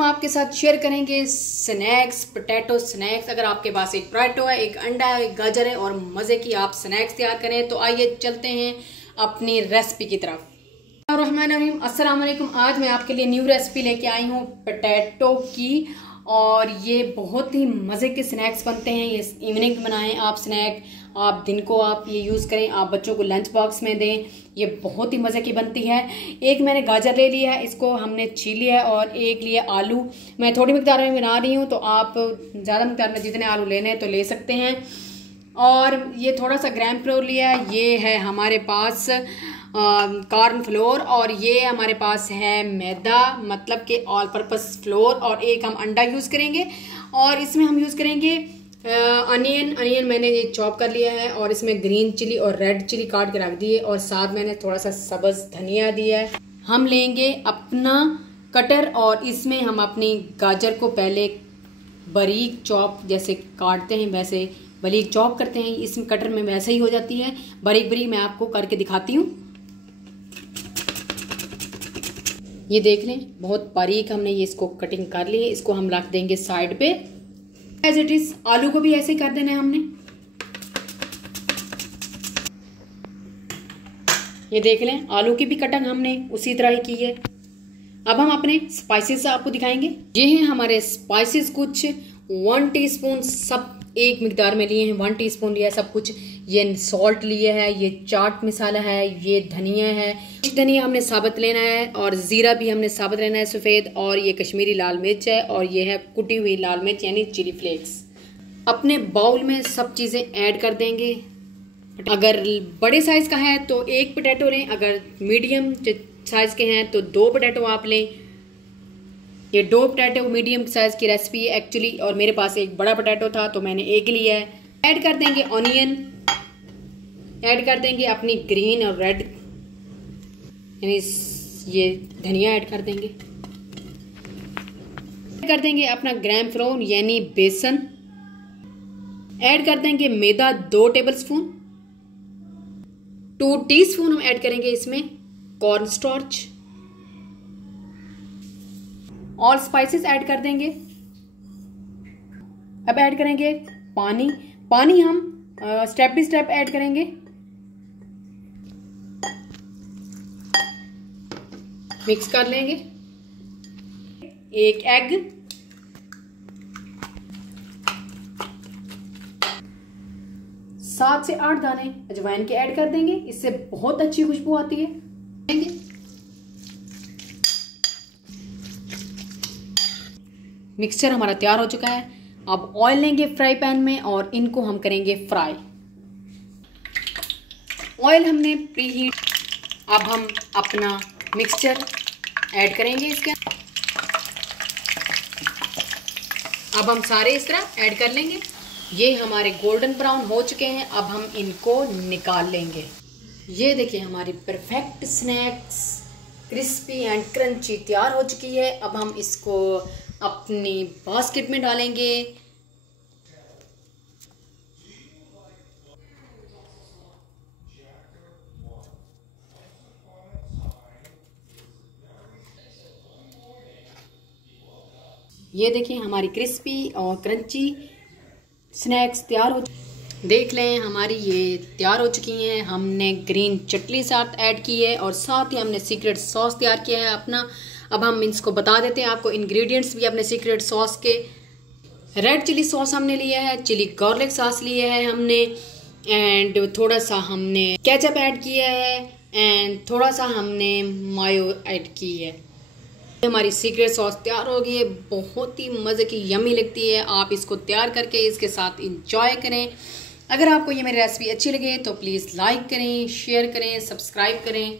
हम आपके साथ शेयर करेंगे स्नैक्स, पोटैटो स्नैक्स। अगर आपके पास एक पोटैटो है, एक अंडा है, एक गाजर है और मज़े की आप स्नैक्स तैयार करें, तो आइए चलते हैं अपनी रेसिपी की तरफ। अस्सलाम वालेकुम। आज मैं आपके लिए न्यू रेसिपी लेके आई हूँ पोटैटो की, और ये बहुत ही मज़े के स्नैक्स बनते हैं। ये इवनिंग बनाएं आप स्नैक, आप दिन को आप ये यूज़ करें, आप बच्चों को लंच बॉक्स में दें। ये बहुत ही मज़े की बनती है। एक मैंने गाजर ले लिया है, इसको हमने छील लिया है, और एक लिया आलू। मैं थोड़ी मिकदार में बना रही हूँ, तो आप ज़्यादा मिकदार में जितने आलू लेने हैं तो ले सकते हैं। और ये थोड़ा सा ग्राम फ्लोर लिया है। ये है हमारे पास कॉर्न फ्लोर, और ये हमारे पास है मैदा, मतलब कि ऑल पर्पस फ्लोर। और एक हम अंडा यूज़ करेंगे, और इसमें हम यूज़ करेंगे अनियन मैंने ये चॉप कर लिया है, और इसमें ग्रीन चिली और रेड चिली काट के रख दी है, और साथ मैंने थोड़ा सा सब्ज़ धनिया दिया है। हम लेंगे अपना कटर, और इसमें हम अपनी गाजर को पहले बारीक चॉप जैसे काटते हैं वैसे बारीक चॉप करते हैं। इसमें कटर में वैसे ही हो जाती है बारीक बारीक। मैं आपको करके दिखाती हूँ। ये देख लें, बहुत बारीक हमने ये इसको कटिंग कर ली है। इसको हम रख देंगे साइड पे एज इट इज। आलू को भी ऐसे ही कर देना है हमने। ये देख लें, आलू की भी कटिंग हमने उसी तरह ही की है। अब हम अपने स्पाइसेस आपको दिखाएंगे। ये हैं हमारे स्पाइसेस, कुछ 1 टीस्पून सब एक मिकदार में लिए हैं। 1 टीस्पून लिया है सब कुछ। ये सॉल्ट लिए है, ये चाट मसाला है, ये धनिया है, कुछ धनिया हमने साबुत लेना है, और ज़ीरा भी हमने साबुत लेना है सफ़ेद, और ये कश्मीरी लाल मिर्च है, और ये है कुटी हुई लाल मिर्च यानी चिली फ्लेक्स। अपने बाउल में सब चीज़ें ऐड कर देंगे। अगर बड़े साइज़ का है तो 1 पोटैटो लें, अगर मीडियम साइज़ के हैं तो 2 पोटैटो आप लें। ये 2 पोटैटो मीडियम साइज़ की रेसिपी है एक्चुअली, और मेरे पास एक बड़ा पोटैटो था तो मैंने 1 लिया है। ऐड कर देंगे ऑनियन, ऐड कर देंगे अपनी ग्रीन और रेड यानी ये धनिया ऐड कर देंगे। ऐड कर देंगे अपना ग्राम फ्लोर यानी बेसन। ऐड कर देंगे मैदा 2 टेबलस्पून। 2 टीस्पून हम ऐड करेंगे इसमें कॉर्न स्टार्च। और स्पाइसेस ऐड कर देंगे। अब ऐड करेंगे पानी हम स्टेप बाय स्टेप ऐड करेंगे। मिक्स कर लेंगे। 1 एग, 7 से 8 दाने अजवाइन के ऐड कर देंगे, इससे बहुत अच्छी खुशबू आती है। मिक्सचर हमारा तैयार हो चुका है। अब ऑयल लेंगे फ्राई पैन में, और इनको हम करेंगे फ्राई। ऑयल हमने प्री हीट। अब हम अपना मिक्सचर ऐड करेंगे इसके। अब हम सारे इस तरह ऐड कर लेंगे। ये हमारे गोल्डन ब्राउन हो चुके हैं। अब हम इनको निकाल लेंगे। ये देखिए, हमारी perfect snacks crispy and crunchy तैयार हो चुकी है। अब हम इसको अपनी बास्केट में डालेंगे। ये देखिए, हमारी क्रिस्पी और क्रंची स्नैक्स तैयार हो। देख लें, हमारी ये तैयार हो चुकी हैं। हमने ग्रीन चटनी साथ ऐड की है, और साथ ही हमने सीक्रेट सॉस तैयार किया है अपना। अब हम इसको बता देते हैं आपको इंग्रेडिएंट्स भी अपने सीक्रेट सॉस के। रेड चिली सॉस हमने लिया है, चिली गार्लिक सॉस लिया है हमने, एंड थोड़ा सा हमने केचप ऐड किया है, एंड थोड़ा सा हमने मायो ऐड की है। हमारी सीक्रेट सॉस तैयार हो गई है। बहुत ही मज़े की यम्मी लगती है। आप इसको तैयार करके इसके साथ इंजॉय करें। अगर आपको ये मेरी रेसिपी अच्छी लगे तो प्लीज़ लाइक करें, शेयर करें, सब्सक्राइब करें।